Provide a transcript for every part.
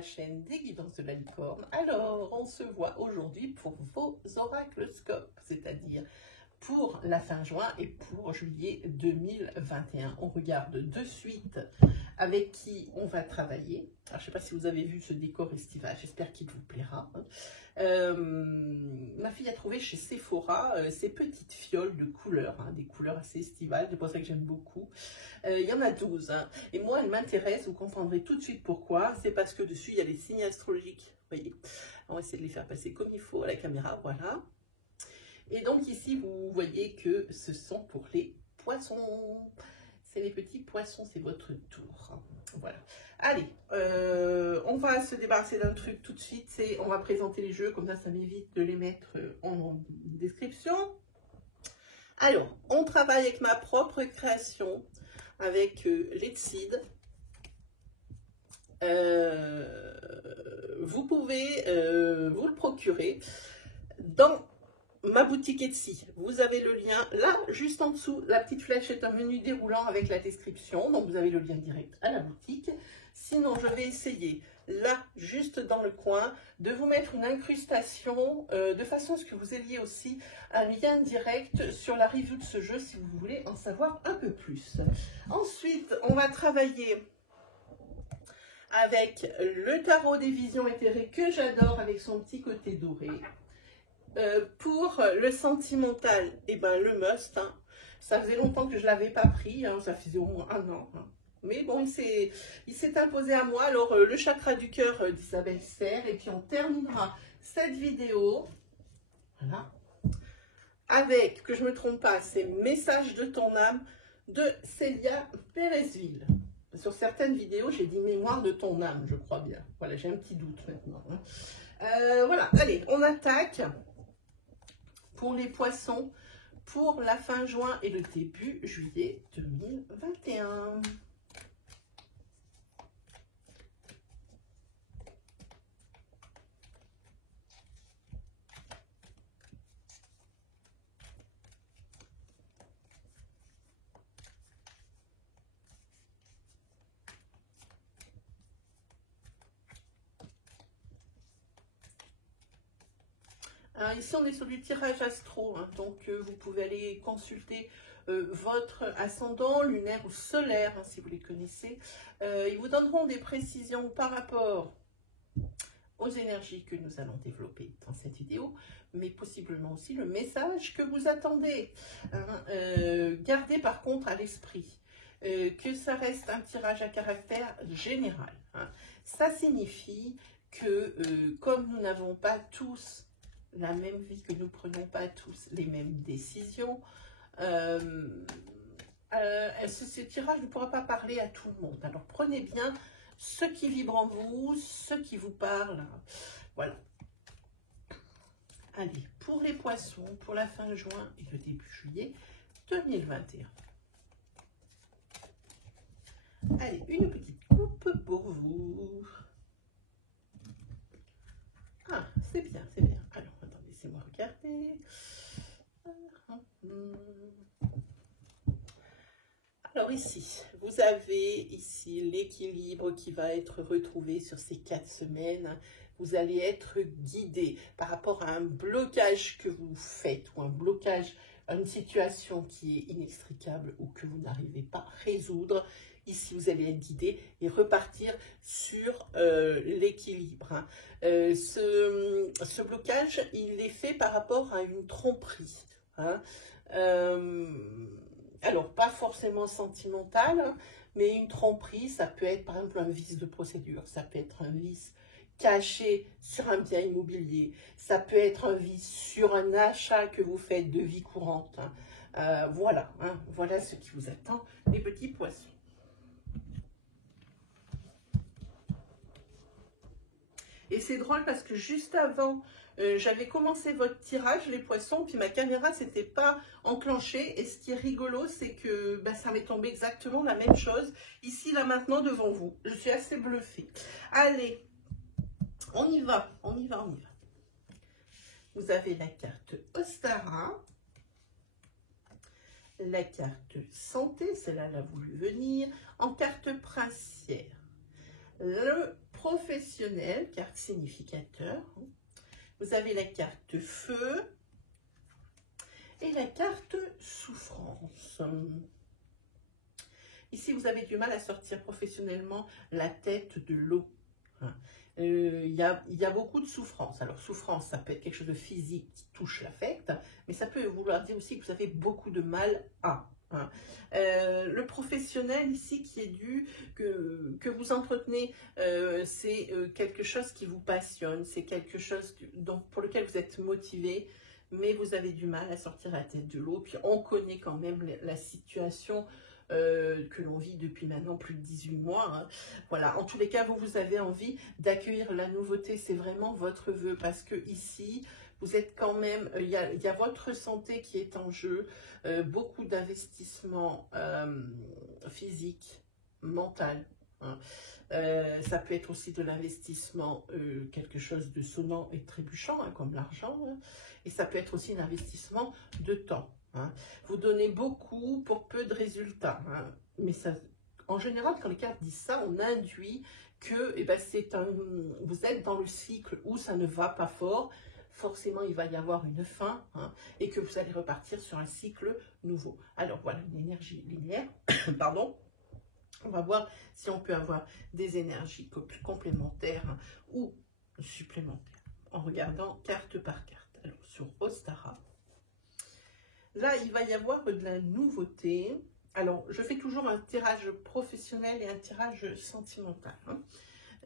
la chaîne des guidances de la licorne. Alors, on se voit aujourd'hui pour vos oraclescopes, c'est-à-dire pour la fin juin et pour juillet 2021. On regarde de suite avec qui on va travailler. Alors, je ne sais pas si vous avez vu ce décor estival, j'espère qu'il vous plaira. Ma fille a trouvé chez Sephora ces petites fioles de couleurs, des couleurs assez estivales, c'est pour ça que j'aime beaucoup. Il y en a 12, et moi elle m'intéresse, vous comprendrez tout de suite pourquoi. C'est parce que dessus il y a les signes astrologiques, vous voyez. On va essayer de les faire passer comme il faut à la caméra, voilà. Et donc ici vous voyez que ce sont pour les poissons. C'est les petits poissons, c'est votre tour. Voilà. Allez, on va se débarrasser d'un truc tout de suite. On va présenter les jeux, comme ça m'évite de les mettre en description. Alors, on travaille avec ma propre création, avec Letseed. Vous pouvez vous le procurer dans ma boutique Etsy. Vous avez le lien là, juste en dessous. La petite flèche est un menu déroulant avec la description. Donc, vous avez le lien direct à la boutique. Sinon, je vais essayer là, juste dans le coin, de vous mettre une incrustation de façon à ce que vous ayez aussi un lien direct sur la review de ce jeu si vous voulez en savoir un peu plus. Ensuite, on va travailler avec le tarot des visions éthérées que j'adore avec son petit côté doré. Pour le sentimental, et le must, ça faisait longtemps que je ne l'avais pas pris, ça faisait au moins 1 an. Mais bon, il s'est imposé à moi. Alors, le chakra du cœur d'Isabelle Serre. Et puis, on terminera cette vidéo, voilà, avec, que je ne me trompe pas, c'est Message de ton âme de Célia Pérezville. Sur certaines vidéos, j'ai dit Mémoire de ton âme, je crois bien. Voilà, j'ai un petit doute maintenant. Voilà, allez, on attaque pour les poissons pour la fin juin et le début juillet 2021. Alors ici, on est sur du tirage astro, donc vous pouvez aller consulter votre ascendant lunaire ou solaire, si vous les connaissez. Ils vous donneront des précisions par rapport aux énergies que nous allons développer dans cette vidéo, mais possiblement aussi le message que vous attendez. Gardez par contre à l'esprit que ça reste un tirage à caractère général. Ça signifie que comme nous n'avons pas tous la même vie, que nous ne prenons pas tous les mêmes décisions, ce tirage ne pourra pas parler à tout le monde. Alors prenez bien ce qui vibre en vous, ce qui vous parle. Voilà. Allez, pour les poissons, pour la fin juin et le début juillet 2021. Allez, une petite coupe pour vous. Ah, c'est bien, c'est bien. Alors, attendez, laissez-moi regarder. Alors ici, vous avez ici l'équilibre qui va être retrouvé sur ces 4 semaines. Vous allez être guidé par rapport à un blocage que vous faites ou un blocage, une situation qui est inextricable ou que vous n'arrivez pas à résoudre. Ici, vous allez être guidé et repartir sur l'équilibre. Ce blocage, il est fait par rapport à une tromperie. Alors, pas forcément sentimentale, mais une tromperie, ça peut être par exemple un vice de procédure, ça peut être un vice caché sur un bien immobilier, ça peut être un vice sur un achat que vous faites de vie courante. Voilà, voilà ce qui vous attend, les petits poissons. Et c'est drôle parce que juste avant, j'avais commencé votre tirage, les poissons, puis ma caméra ne s'était pas enclenchée. Et ce qui est rigolo, c'est que ça m'est tombé exactement la même chose, ici, là, maintenant, devant vous. Je suis assez bluffée. Allez, on y va, on y va, on y va. Vous avez la carte Ostara, la carte Santé, celle-là, elle a voulu venir, en carte princière. Le professionnel, carte significateur. Vous avez la carte feu et la carte souffrance. Ici, vous avez du mal à sortir professionnellement la tête de l'eau. Il y a beaucoup de souffrance. Alors, souffrance, ça peut être quelque chose de physique qui touche l'affect, mais ça peut vouloir dire aussi que vous avez beaucoup de mal à. Le professionnel ici qui est dû, que vous entretenez, c'est quelque chose qui vous passionne, c'est quelque chose pour lequel vous êtes motivé, mais vous avez du mal à sortir la tête de l'eau. Puis on connaît quand même la situation que l'on vit depuis maintenant plus de 18 mois. Voilà, en tous les cas, vous avez envie d'accueillir la nouveauté, c'est vraiment votre vœu, parce que ici, vous êtes quand même, il y a votre santé qui est en jeu, beaucoup d'investissements physiques, mental. Ça peut être aussi de l'investissement, quelque chose de sonnant et trébuchant, comme l'argent, et ça peut être aussi un investissement de temps. Vous donnez beaucoup pour peu de résultats, mais ça, en général, quand les cartes disent ça, on induit que vous êtes dans le cycle où ça ne va pas fort. Forcément, il va y avoir une fin, et que vous allez repartir sur un cycle nouveau. Alors voilà, une énergie linéaire, pardon. On va voir si on peut avoir des énergies complémentaires ou supplémentaires en regardant carte par carte. Alors sur Ostara, là, il va y avoir de la nouveauté. Alors, je fais toujours un tirage professionnel et un tirage sentimental.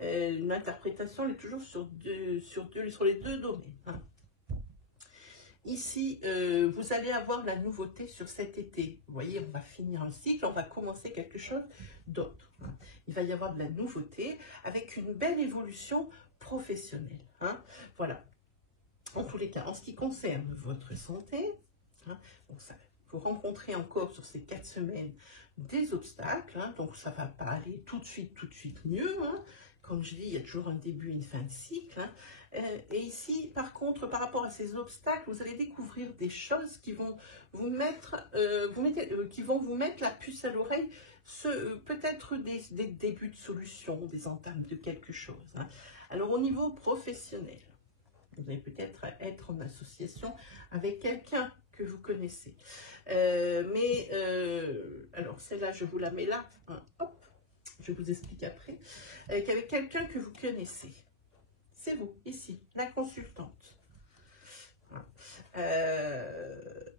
Une interprétation est toujours sur les deux domaines. Ici, vous allez avoir la nouveauté sur cet été. Vous voyez, on va finir un cycle, on va commencer quelque chose d'autre. Il va y avoir de la nouveauté avec une belle évolution professionnelle. Voilà. En tous les cas, en ce qui concerne votre santé, donc ça, vous rencontrez encore sur ces 4 semaines des obstacles, donc ça ne va pas aller tout de suite mieux. Comme je dis, il y a toujours un début et une fin de cycle. Et ici, par contre, par rapport à ces obstacles, vous allez découvrir des choses qui vont vous mettre, qui vont vous mettre la puce à l'oreille, peut-être des débuts de solution, des entames de quelque chose. Alors, au niveau professionnel, vous allez peut-être être en association avec quelqu'un que vous connaissez. Alors, celle-là, je vous la mets là. Hop, je vous explique après. Qu'avec quelqu'un que vous connaissez. C'est vous, ici, la consultante.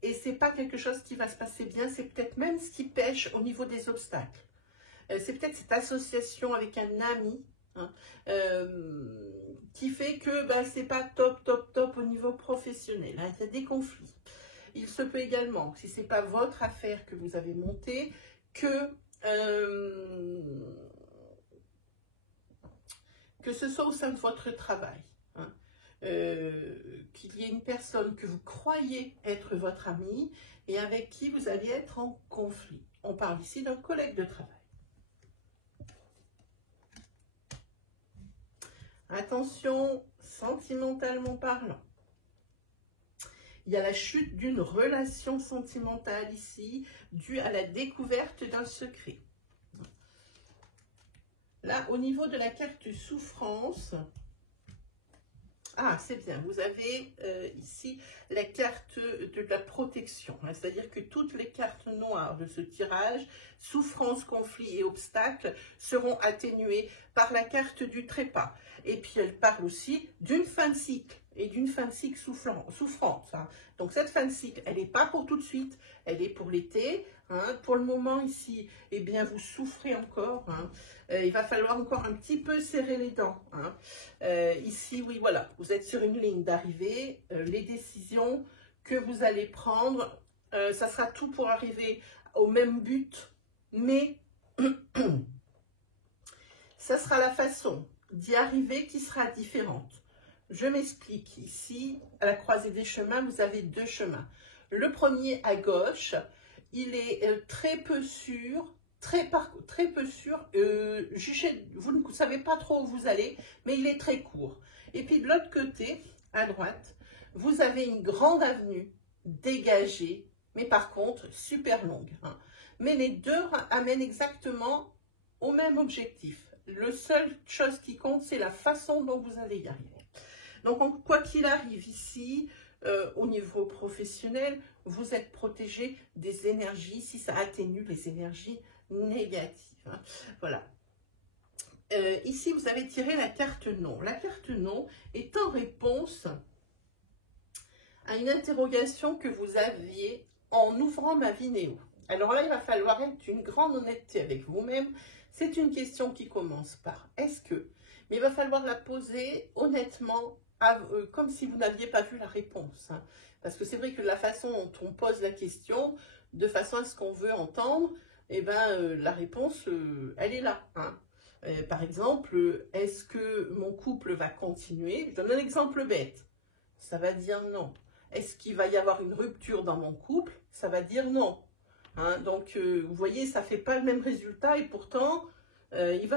Et c'est pas quelque chose qui va se passer bien, c'est peut-être même ce qui pêche au niveau des obstacles. C'est peut-être cette association avec un ami, qui fait que c'est pas top au niveau professionnel. Il y a des conflits. Il se peut également, si c'est pas votre affaire que vous avez montée, que ce soit au sein de votre travail, qu'il y ait une personne que vous croyez être votre ami et avec qui vous allez être en conflit. On parle ici d'un collègue de travail. Attention, sentimentalement parlant. Il y a la chute d'une relation sentimentale ici, due à la découverte d'un secret. Là, au niveau de la carte souffrance, c'est bien, vous avez ici la carte de la protection, c'est-à-dire que toutes les cartes noires de ce tirage, souffrance, conflit et obstacles, seront atténuées par la carte du trépas. Et puis elle parle aussi d'une fin de cycle, et d'une fin de cycle souffrante. Donc cette fin de cycle, elle n'est pas pour tout de suite, elle est pour l'été. Pour le moment ici, eh bien vous souffrez encore. Il va falloir encore un petit peu serrer les dents. Ici, oui, voilà, vous êtes sur une ligne d'arrivée. Les décisions que vous allez prendre, ça sera tout pour arriver au même but, mais ça sera la façon d'y arriver qui sera différente. Je m'explique. Ici, à la croisée des chemins, vous avez 2 chemins. Le premier à gauche, il est très peu sûr, très peu sûr. Vous ne savez pas trop où vous allez, mais il est très court. Et puis de l'autre côté, à droite, vous avez une grande avenue dégagée, mais par contre super longue. Mais les deux amènent exactement au même objectif, Le seule chose qui compte, c'est la façon dont vous allez y arriver. Donc, quoi qu'il arrive ici, au niveau professionnel, vous êtes protégé des énergies, si ça atténue les énergies négatives. Hein. Voilà. Ici, vous avez tiré la carte non. La carte non est en réponse à une interrogation que vous aviez en ouvrant ma vidéo. Alors là, il va falloir être une grande honnêteté avec vous-même. C'est une question qui commence par « est-ce que ?» Mais il va falloir la poser honnêtement, comme si vous n'aviez pas vu la réponse. Hein. Parce que c'est vrai que la façon dont on pose la question, de façon à ce qu'on veut entendre, eh ben, la réponse, elle est là. Hein. Par exemple, est-ce que mon couple va continuer? Je donne un exemple bête. Ça va dire non. Est-ce qu'il va y avoir une rupture dans mon couple? Ça va dire non. Hein, donc, vous voyez, ça ne fait pas le même résultat et pourtant, il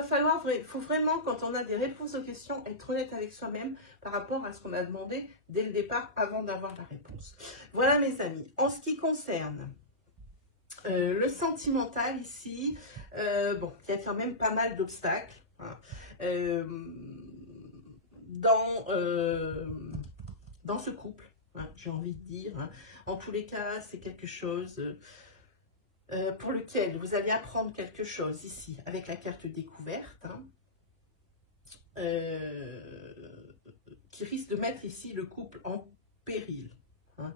faut vraiment, quand on a des réponses aux questions, être honnête avec soi-même par rapport à ce qu'on a demandé dès le départ avant d'avoir la réponse. Voilà mes amis. En ce qui concerne le sentimental ici, bon, il y a quand même pas mal d'obstacles hein, dans ce couple. Hein, j'ai envie de dire. Hein. En tous les cas, c'est quelque chose pour lequel vous allez apprendre quelque chose ici, avec la carte découverte, hein, qui risque de mettre ici le couple en péril. Hein.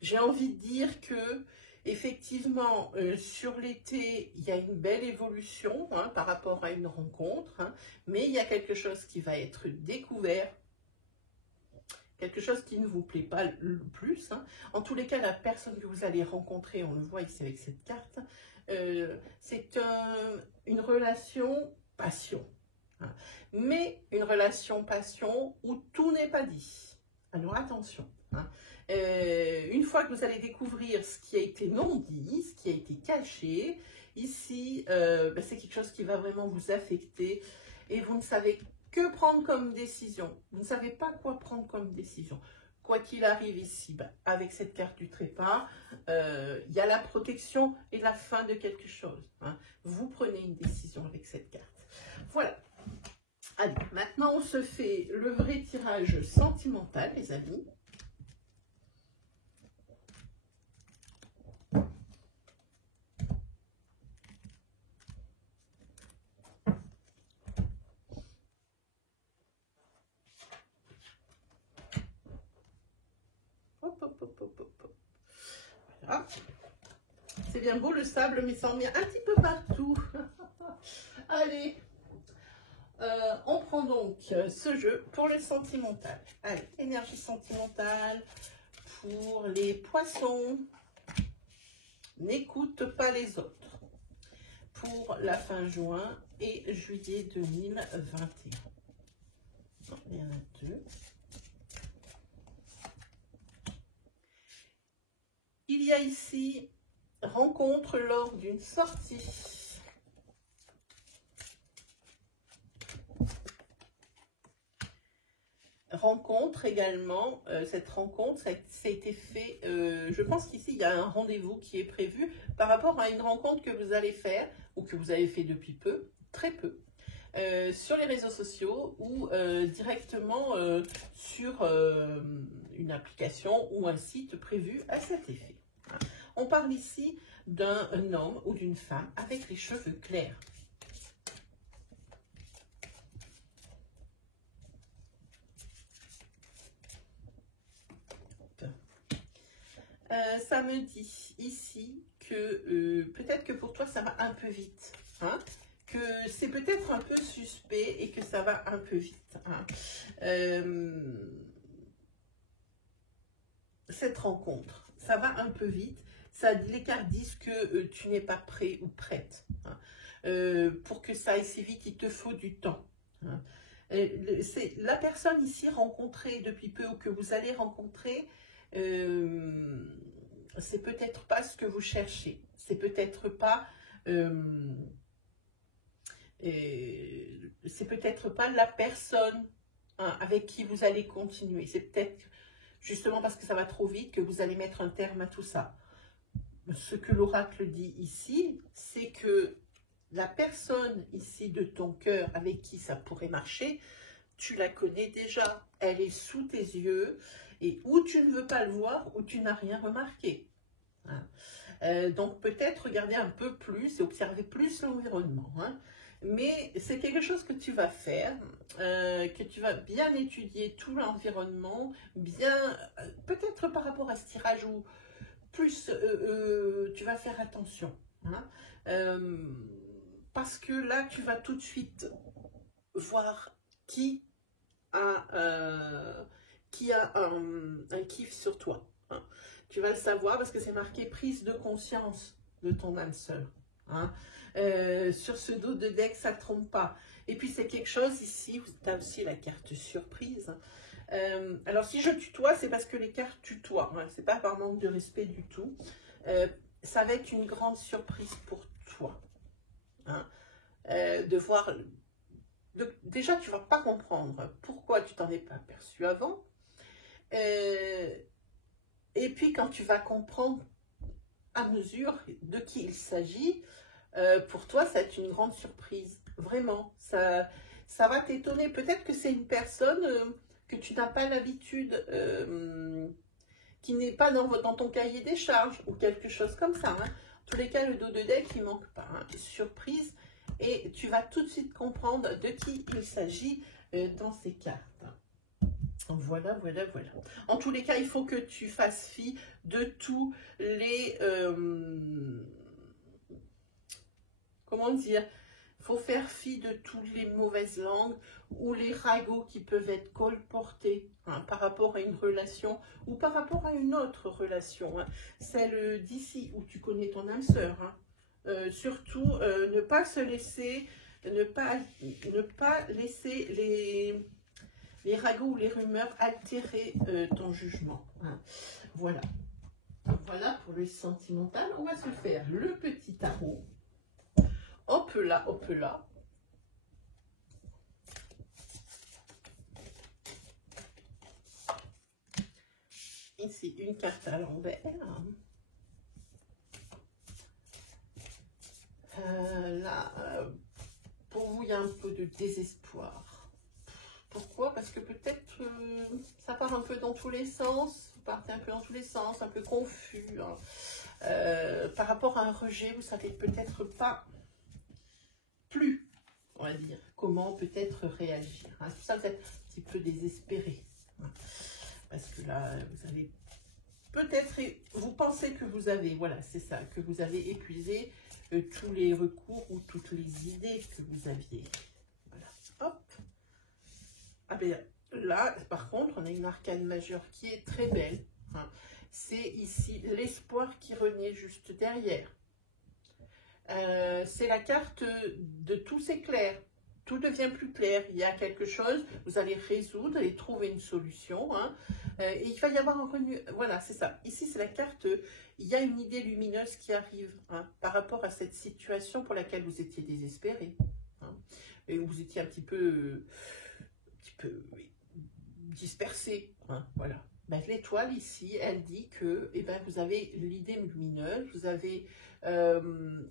J'ai envie de dire que, effectivement, sur l'été, il y a une belle évolution hein, par rapport à une rencontre, hein, mais il y a quelque chose qui va être découvert, quelque chose qui ne vous plaît pas le plus. Hein. En tous les cas, la personne que vous allez rencontrer, on le voit ici avec cette carte, c'est une relation passion. Hein. Mais une relation passion où tout n'est pas dit. Alors attention. Hein. Une fois que vous allez découvrir ce qui a été non dit, ce qui a été caché, ici, c'est quelque chose qui va vraiment vous affecter et vous ne savez que prendre comme décision. Vous ne savez pas quoi prendre comme décision. Quoi qu'il arrive ici, avec cette carte du trépas, il y a la protection et la fin de quelque chose. Hein. Vous prenez une décision avec cette carte. Voilà. Allez, maintenant on se fait le vrai tirage sentimental, les amis. Voilà. C'est bien beau le sable, mais ça en met un petit peu partout. Allez, on prend donc ce jeu pour le sentimental. Allez, énergie sentimentale pour les poissons. N'écoute pas les autres. Pour la fin juin et juillet 2021. Il y en a deux. Il y a ici rencontre lors d'une sortie. Rencontre également, cette rencontre, ça a été fait, je pense qu'ici il y a un rendez-vous qui est prévu par rapport à une rencontre que vous allez faire ou que vous avez fait depuis peu, très peu, sur les réseaux sociaux ou directement sur une application ou un site prévu à cet effet. On parle ici d'un homme ou d'une femme avec les cheveux clairs. Ça me dit ici que peut-être que pour toi ça va un peu vite, hein, que c'est peut-être un peu suspect et que ça va un peu vite. Hein. Cette rencontre, ça va un peu vite. Les cartes disent que tu n'es pas prêt ou prête. Hein. Pour que ça aille si vite, il te faut du temps. Hein. C'est la personne ici rencontrée depuis peu ou que vous allez rencontrer. C'est peut-être pas ce que vous cherchez, c'est peut-être pas la personne hein, avec qui vous allez continuer, c'est peut-être justement parce que ça va trop vite que vous allez mettre un terme à tout ça. Ce que l'oracle dit ici, c'est que la personne ici de ton cœur avec qui ça pourrait marcher, tu la connais déjà, elle est sous tes yeux, et ou tu ne veux pas le voir, ou tu n'as rien remarqué. Hein. Donc peut-être regarder un peu plus et observer plus l'environnement. Hein. Mais c'est quelque chose que tu vas faire, que tu vas bien étudier tout l'environnement, bien, peut-être par rapport à ce tirage où plus tu vas faire attention. Hein. Parce que là, tu vas tout de suite voir qui a un kiff sur toi. Hein. Tu vas le savoir parce que c'est marqué prise de conscience de ton âme sœur. Hein. Sur ce dos de deck, ça ne trompe pas. Et puis c'est quelque chose ici, tu as aussi la carte surprise. Alors si je tutoie, c'est parce que les cartes tutoient. Hein. C'est pas par manque de respect du tout. Ça va être une grande surprise pour toi. Hein. De voir... déjà, tu ne vas pas comprendre pourquoi tu t'en es pas aperçu avant. Et puis, quand tu vas comprendre à mesure de qui il s'agit, pour toi, ça va être une grande surprise. Vraiment, ça va t'étonner. Peut-être que c'est une personne que tu n'as pas l'habitude, qui n'est pas dans ton cahier des charges ou quelque chose comme ça. Hein. En tous les cas, le dos de deck, il ne manque pas. Hein. Surprise. Et tu vas tout de suite comprendre de qui il s'agit dans ces cartes. Voilà, voilà, voilà. En tous les cas, il faut que tu fasses fi de tous les... comment dire? Il faut faire fi de toutes les mauvaises langues ou les ragots qui peuvent être colportés hein, par rapport à une relation ou par rapport à une autre relation. Hein. Celle d'ici où tu connais ton âme sœur. Hein. Surtout, ne pas se laisser, ne pas laisser les ragots ou les rumeurs altérer ton jugement. Hein. Voilà. Voilà pour le sentimental. On va se faire le petit tarot. Hop là, hop là. Ici, une carte à l'envers. Là, pour vous, il y a un peu de désespoir. Pourquoi? Parce que peut-être ça part un peu dans tous les sens. Vous partez un peu dans tous les sens, un peu confus. Hein. Par rapport à un rejet, vous ne savez peut-être pas plus, on va dire, comment peut-être réagir. Hein. C'est pour ça que vous êtes un petit peu désespéré. Hein. Parce que là, vous avez peut-être, vous pensez que vous avez, voilà, c'est ça, que vous avez épuisé tous les recours ou toutes les idées que vous aviez. Voilà, hop. Ah ben là, par contre, on a une arcane majeure qui est très belle. Hein. C'est ici l'espoir qui renaît juste derrière. C'est la carte de tout s'éclaire. Tout devient plus clair. Il y a quelque chose, vous allez résoudre et trouver une solution. Hein. Et il va y avoir un revenu. Voilà, c'est ça. Ici, c'est la carte, il y a une idée lumineuse qui arrive hein, par rapport à cette situation pour laquelle vous étiez désespéré. Hein, et vous étiez un petit peu dispersé. Hein, voilà. Ben, l'étoile ici, elle dit que eh ben, vous avez l'idée lumineuse, vous avez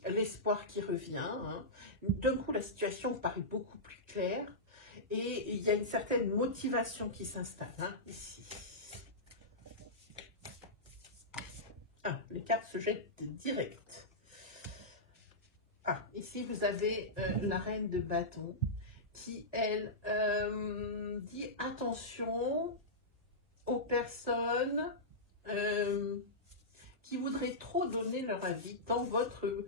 l'espoir qui revient. Hein. D'un coup, la situation paraît beaucoup plus claire et il y a une certaine motivation qui s'installe hein, ici. Ah, les cartes se jettent direct. Ah, ici, vous avez la reine de bâton qui, elle, dit attention aux personnes qui voudraient trop donner leur avis dans votre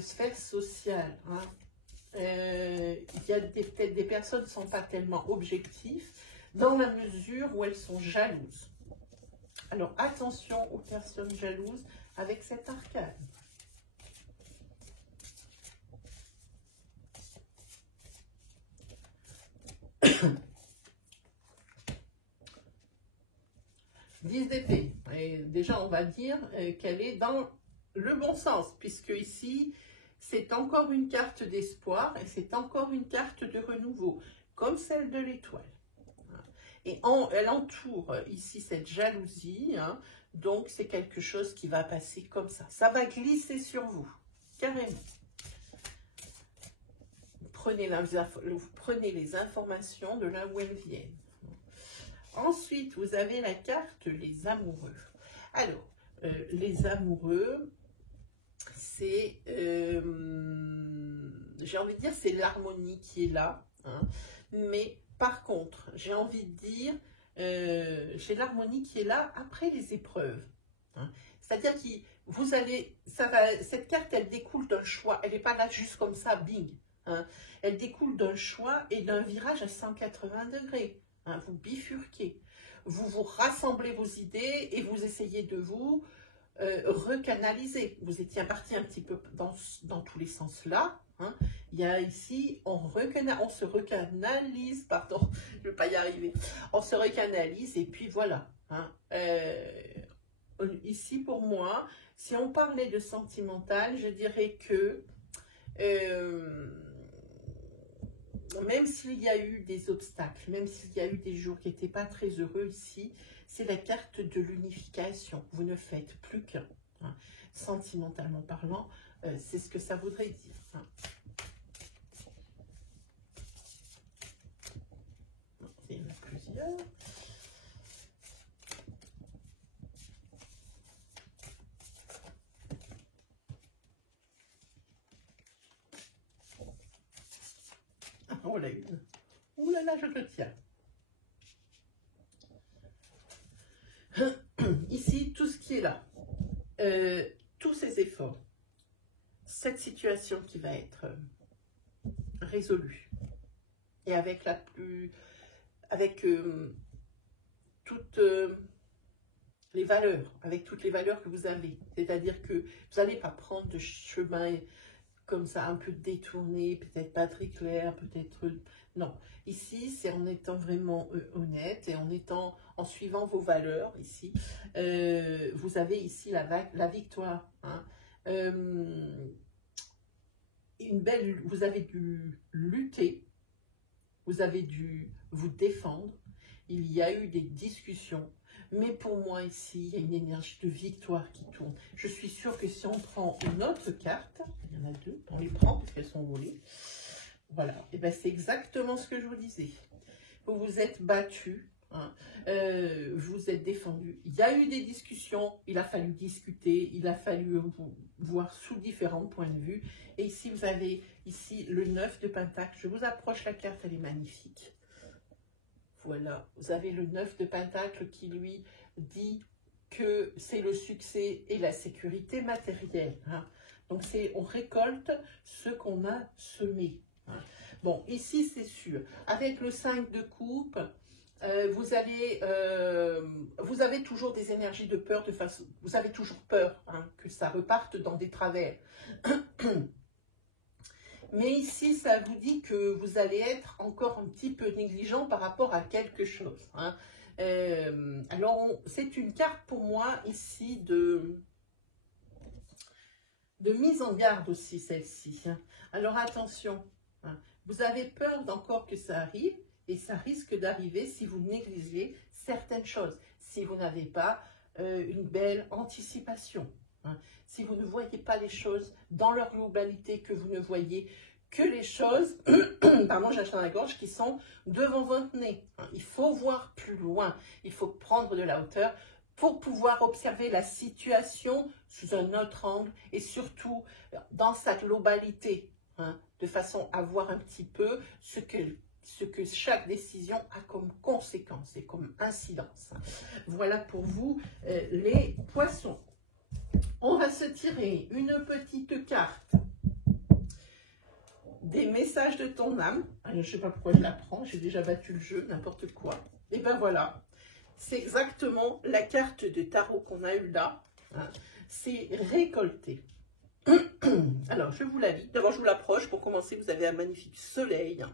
sphère sociale. Hein. Il y a peut-être des personnes qui ne sont pas tellement objectives dans la mesure où elles sont jalouses. Alors attention aux personnes jalouses avec cet arcane. Dix d'épée. Et déjà, on va dire qu'elle est dans le bon sens, puisque ici, c'est encore une carte d'espoir et c'est encore une carte de renouveau, comme celle de l'étoile. Et elle entoure ici cette jalousie, hein, donc c'est quelque chose qui va passer comme ça. Ça va glisser sur vous, carrément. prenez les informations de là où elles viennent. Ensuite, vous avez la carte les amoureux. Alors, les amoureux, c'est, j'ai envie de dire, c'est l'harmonie qui est là. Hein. Mais par contre, j'ai envie de dire, j'ai l'harmonie qui est là après les épreuves. Hein. C'est-à-dire que vous allez, cette carte, elle découle d'un choix. Elle n'est pas là juste comme ça, bing. Hein. Elle découle d'un choix et d'un virage à 180 degrés. Hein. Vous bifurquez. Vous rassemblez vos idées et vous essayez de vous recanaliser. Vous étiez parti un petit peu dans tous les sens là. Hein. Il y a ici, on se recanalise, pardon, je ne vais pas y arriver. On se recanalise et puis voilà. Hein. Ici, pour moi, si on parlait de sentimental, je dirais que même s'il y a eu des obstacles, même s'il y a eu des jours qui n'étaient pas très heureux ici, c'est la carte de l'unification. Vous ne faites plus qu'un. Hein. Sentimentalement parlant, c'est ce que ça voudrait dire. Hein. Il y en a plusieurs. Oh là, une. Ouh là là, je te tiens. Ici, tout ce qui est là, tous ces efforts, cette situation qui va être résolue, et avec toutes les valeurs, avec toutes les valeurs que vous avez, c'est-à-dire que vous n'allez pas prendre de chemin comme ça, un peu détourné, peut-être pas très clair, peut-être... Non, ici, c'est en étant vraiment honnête et en suivant vos valeurs, ici. Vous avez ici la victoire. Hein. Vous avez dû lutter, vous avez dû vous défendre, il y a eu des discussions, mais pour moi ici, il y a une énergie de victoire qui tourne. Je suis sûre que si on prend une autre carte, il y en a deux, on les prend parce qu'elles sont volées. Voilà, et bien c'est exactement ce que je vous disais. Vous vous êtes battu, hein, vous êtes défendu. Il y a eu des discussions, il a fallu discuter, il a fallu voir sous différents points de vue. Et ici, vous avez ici le 9 de Pentacle. Je vous approche la carte, elle est magnifique. Voilà, vous avez le 9 de Pentacle qui lui dit que c'est le succès et la sécurité matérielle. Hein. Donc, on récolte ce qu'on a semé. Hein. Bon, ici, c'est sûr. Avec le 5 de coupe, vous avez toujours des énergies de peur. Vous avez toujours peur hein, que ça reparte dans des travers. Mais ici, ça vous dit que vous allez être encore un petit peu négligent par rapport à quelque chose. Hein. Alors, c'est une carte pour moi ici de mise en garde aussi, celle-ci. Hein. Alors, attention, hein, vous avez peur d'encore que ça arrive et ça risque d'arriver si vous négligez certaines choses, si vous n'avez pas une belle anticipation. Hein. Si vous ne voyez pas les choses dans leur globalité, que vous ne voyez que les choses, pardon, j'ai acheté dans la gorge, qui sont devant votre nez. Hein. Il faut voir plus loin, il faut prendre de la hauteur pour pouvoir observer la situation sous un autre angle et surtout dans sa globalité, hein, de façon à voir un petit peu ce que chaque décision a comme conséquence et comme incidence. Voilà pour vous les poissons. On va se tirer une petite carte des messages de ton âme. Je ne sais pas pourquoi je la prends, j'ai déjà battu le jeu, n'importe quoi. Et ben voilà, c'est exactement la carte de tarot qu'on a eue là. Hein. C'est récolter. Alors, je vous la lis. D'abord, je vous l'approche. Pour commencer, vous avez un magnifique soleil.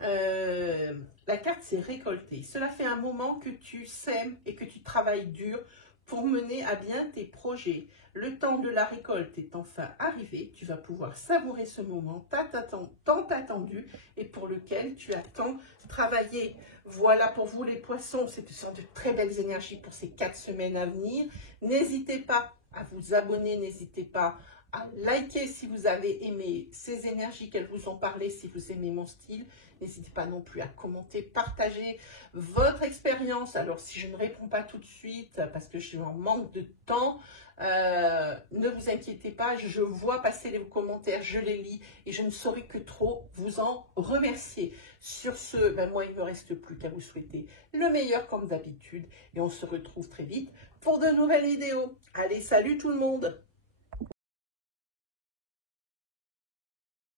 La carte, c'est récolter. Cela fait un moment que tu sèmes et que tu travailles dur pour mener à bien tes projets. Le temps de la récolte est enfin arrivé. Tu vas pouvoir savourer ce moment tant attendu et pour lequel tu as tant travaillé. Voilà pour vous les poissons. Ce sont de très belles énergies pour ces 4 semaines à venir. N'hésitez pas à vous abonner. N'hésitez pas à liker si vous avez aimé ces énergies, qu'elles vous ont parlé, si vous aimez mon style. N'hésitez pas non plus à commenter, partager votre expérience. Alors, si je ne réponds pas tout de suite, parce que je suis en manque de temps, ne vous inquiétez pas, je vois passer les commentaires, je les lis et je ne saurais que trop vous en remercier. Sur ce, ben moi, il ne me reste plus qu'à vous souhaiter le meilleur comme d'habitude et on se retrouve très vite pour de nouvelles vidéos. Allez, salut tout le monde!